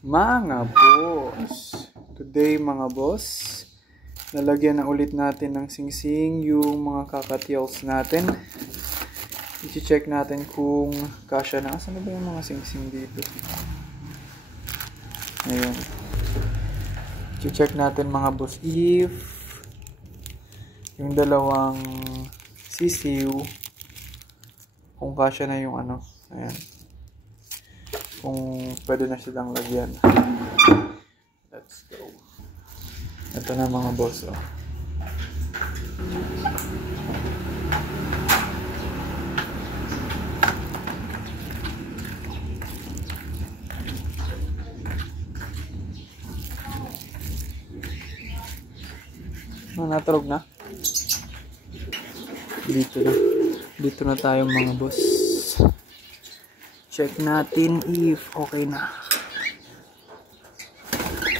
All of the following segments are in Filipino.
Mga boss, today mga boss, lalagyan na ulit natin ng singsing yung mga kakatiels natin. I-check natin kung kasya na. Asan na ba yung mga singsing dito? Ayan. I-check natin mga boss if yung dalawang sisiw kung kasya na yung ano. Ayan. Kung pwede na silang lagyan. Let's go. Ito na mga boss. Oh. Natulog na. Dito na tayo mga boss. Check natin if okay na.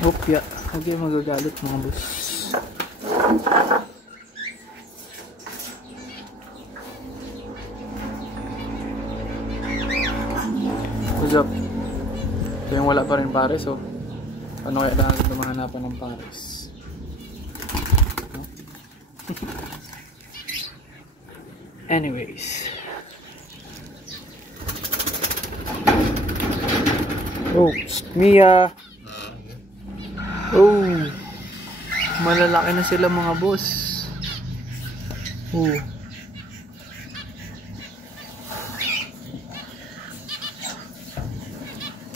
Opya. Huwag kayo magagalit mga boss. What's up? Ito yung wala pa rin pares. So, ano kaya lang lumahanapan ng pares? No? Anyways. Oh, Mia. Oh. Malalaki na sila mga boss. Oh.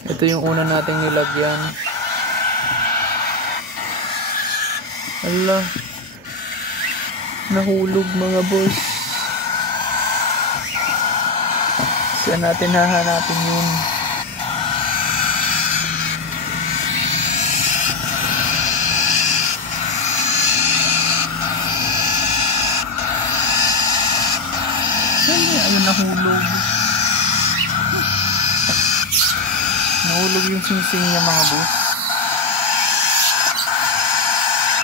Ito yung una nating nilagyan. Ala. Nahulog mga boss. Saan natin hahanapin yun? Ayun, nahulog. Nahulog yung singsing niya mga boss.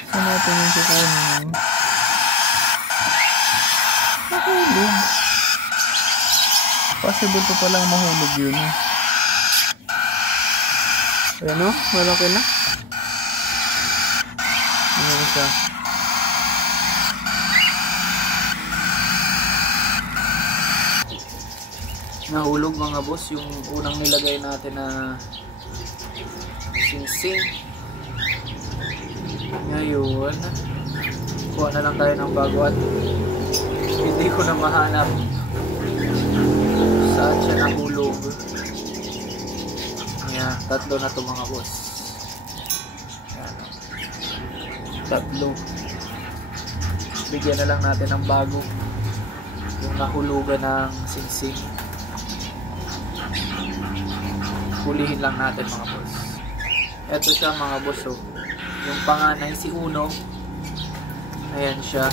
Saan natin yung kukunin? Nahulog. Possible pa palang mahulog yun. Ayan o, malaki na. Ayan siya. Nahulog mga boss yung unang nilagay natin na singsing. Ngayon, kuha na lang tayo ng bago at hindi ko na mahanap saan siya nahulog. Ayan, tatlo na to mga boss. Ayan, tatlo. Bigyan na lang natin ng bago yung nahulugan ng singsing. Hulihin lang natin mga boss. Ito siya mga boss. Oh. Yung panganay si Uno. Ayan siya.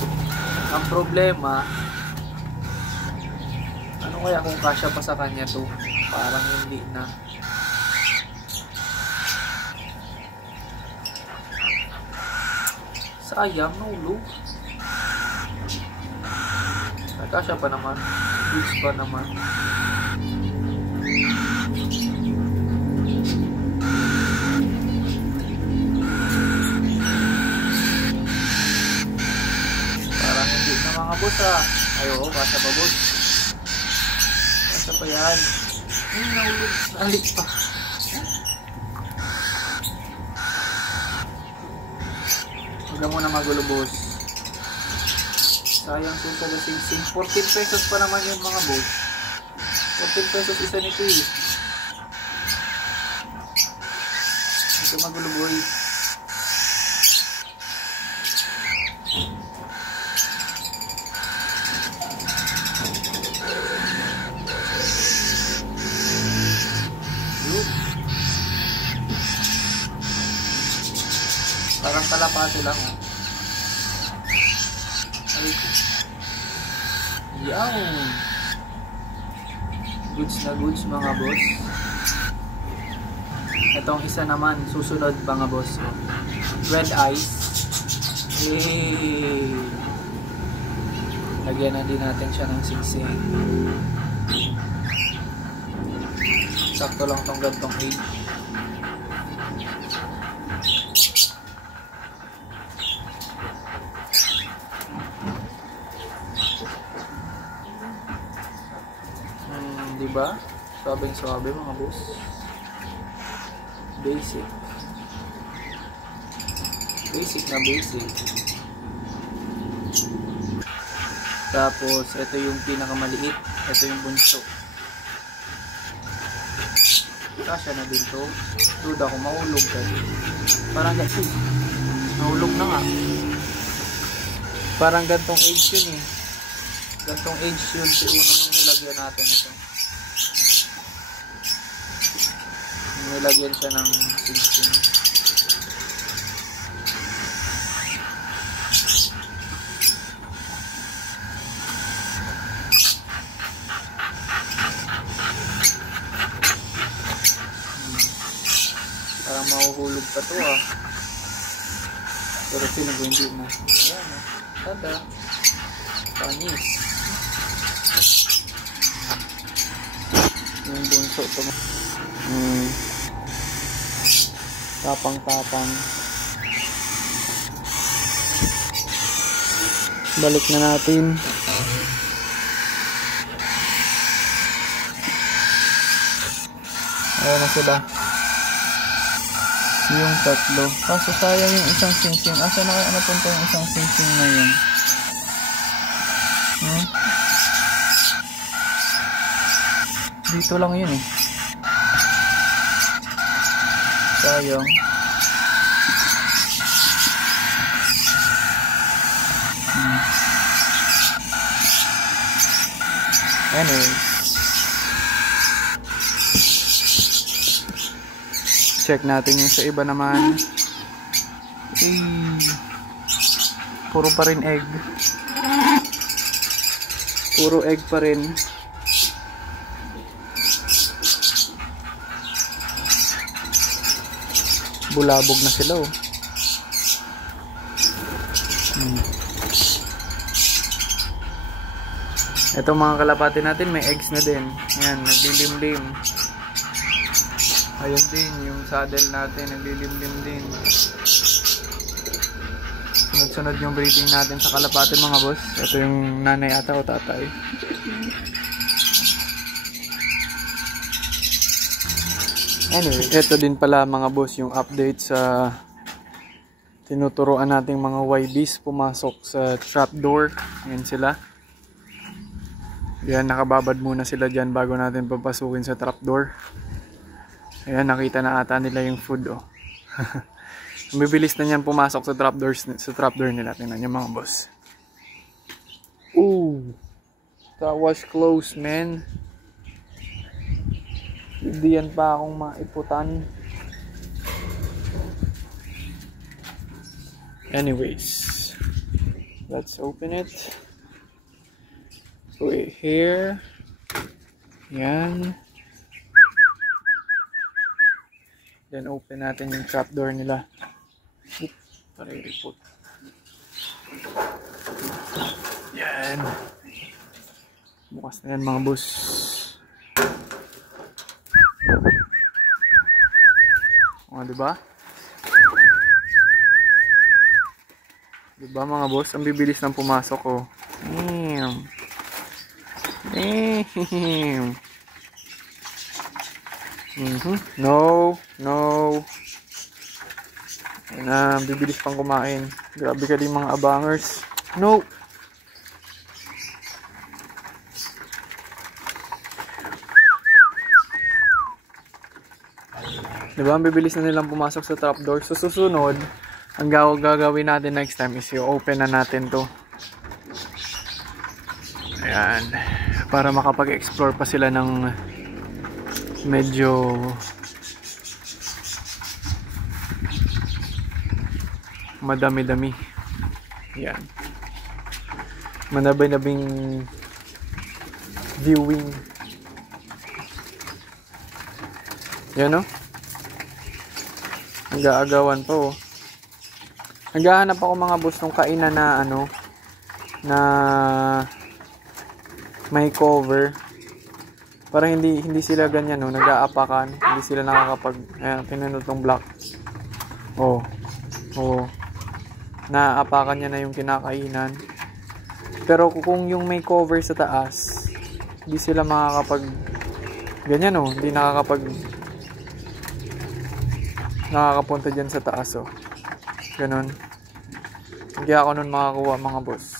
Ang problema, ano kaya kung kasya pa sa kanya to? Parang hindi na. Sayang, nahulog. Ay, kasya pa naman. Goods pa naman. Mga boss ah. Ay oo, basa pa boss. Basa pa yan. Ay, nahulog. Nalik pa. Huwag na muna magulo boss. Sayang susa na singsing. 14 pesos pa naman yun mga boss. 14 pesos isa nito eh. Ito magulo boy. Parang kalapate lang oh. Yaw. Goods na goods mga boss. Itong isa naman susunod mga boss oh. Red eyes. Hey. Lagyan na din natin siya ng singsing. Sakto lang tong gantong age. Suabe mga boss. Basic na basic. Tapos ito yung pinakamaliit, ito yung bunso. Kasya na din to. Duda ko mahulog kayo. Parang ganito. Nahulog na nga. Parang gantong age yun eh. Gantong age yun si Uno nung nilagyan natin ito. Nilagyan siya ng singsing. Parang mahuhulog pa to ah. Pero sinago hindi mo. Ayan ah. Tada. Panis. Yung bunso to. Tapang-tapang. Balik na natin. Ayan na sila. Yung tatlo. Kaso sayang yung isang singsing. Asa na kaya napunta yung isang singsing na yun? Dito lang yun eh. Sayang. Anyway. Check natin yung sa iba naman. Puro pa rin egg. Puro egg pa rin. Bulabog na sila oh. Ito mga kalapati natin may eggs na din. Yan, naglilimlim. Ayun din, yung saddle natin naglilimlim din. Sunod-sunod yung breeding natin sa kalapati mga boss. Ito yung nanay ata o tatay. Anyway, ito din pala mga boss yung update sa tinuturoan nating mga YBs pumasok sa trapdoor. Ayan sila. Ayan, nakababad muna sila dyan bago natin papasukin sa trapdoor. Ayan, nakita na ata nila yung food oh. Bibilis na niyan pumasok sa trapdoor nila. Tingnan niyo mga boss. Ooh, that was close man. Hindi yan pa akong maiputan. Anyways, let's open it. Put it here. Yan. Then open natin yung trapdoor nila. Para i-report. Yan. Bukas na yan mga boss. O, diba? Diba mga boss? Ang bibilis ng pumasok oh. Damn. Damn. No. Ayan, bibilis pang kumain. Grabe ka din mga abangers. No. Diba, ang bibilis na nilang pumasok sa trapdoor. So, susunod, ang gagawin natin next time is i-open na natin to. Ayan. Para makapag-explore pa sila ng medyo madami-dami. Ayan. Manabay-nabing viewing. Yan o. Nag-aagawan po. Naghahanap ako mga boss ng kainan na ano na may cover. Para hindi sila ganyan no, nag-aapakan, hindi sila nakakapag ayan, tinanong tong black. Oh. Naapakan niya na yung kinakainan. Pero kung yung may cover sa taas, hindi sila makakapag Ganyan oh, hindi nakakapunta dyan sa taas oh. Ganon. Hindi ako nun makakuha mga boss.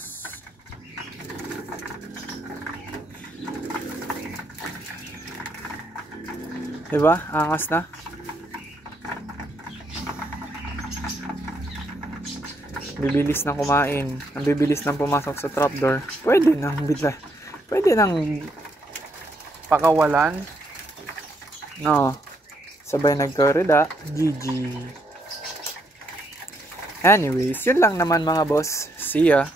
Diba? Angas na. Bibilis na kumain. Ang bibilis nang pumasok sa trapdoor. Pwede nang pakawalan. No. Sabay nagkarida. GG. Anyways, yun lang naman mga boss. See ya.